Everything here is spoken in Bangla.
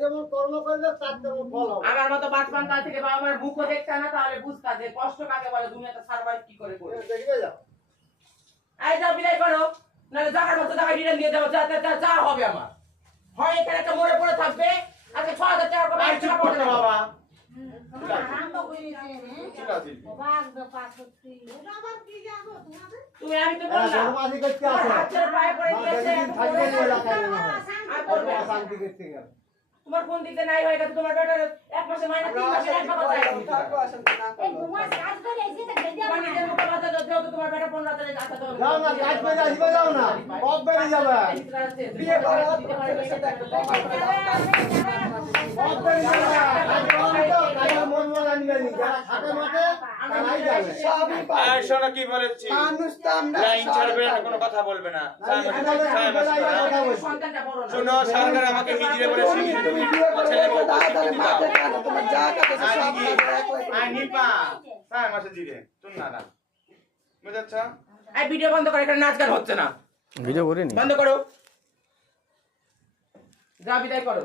যেমন কর্ম করবে তার তেমন ফল হবে। আমার মতো বাচ্চান কাল থেকে বাবা মার মুখও দেখতা না, তাহলে বুঝতা যে কষ্ট কাকে বলে, দুনিয়াতে সার্ভাইভ কি করে করবে। দেখবে যাও। আই যাও বিদায় করো, নাহলে জায়গার মতো জায়গায় রিটার্ন দিয়ে দেবো, যা হবে আমার। হয় এখানে একটা মরে পড়ে থাকবে, আজকে 6,000 টাকা করে আই চুপ করতে বাবা। তুমি আমি তো বললাম বদমাশি করতে আছে। হাতের পায়ে পড়ে গিয়েছে, থাকবে না এলাকায় না। আর করবে না। শান্তি করতে গেল। তোমার কোন দিকে নাই হয়ে গেছে, তোমার বেটার 1 মাসে মাইনে 3 মাসে এক টাকা চাই। নিজের মুখে কথা দাও তো, তোমার বেটা 15 তারিখ আসা দাও। যাও না, কাজ করে আসবে, যাও না। কব বেরিয়ে যাবে। বিয়ে করে কব বেরিয়ে যাবে। কাজ করবে তো, কাজের মন মন আনবে নি। যারা খাটে মাঠে, তারাই যাবে। আর শোনো কি বলেছি, লাইন ছাড়বে না, কোনো কথা বলবে না। সন্তানটা বড় না। শোনো, সরকার আমাকে হিজড়ে বলে শিখিয়ে তুমি ছেলে বউ বুঝাচ্ছ? এই ভিডিও বন্ধ করে, এখানে নাচ গান হচ্ছে না। ভিডিও করিনি। বন্ধ করো, যা বিদায় করো।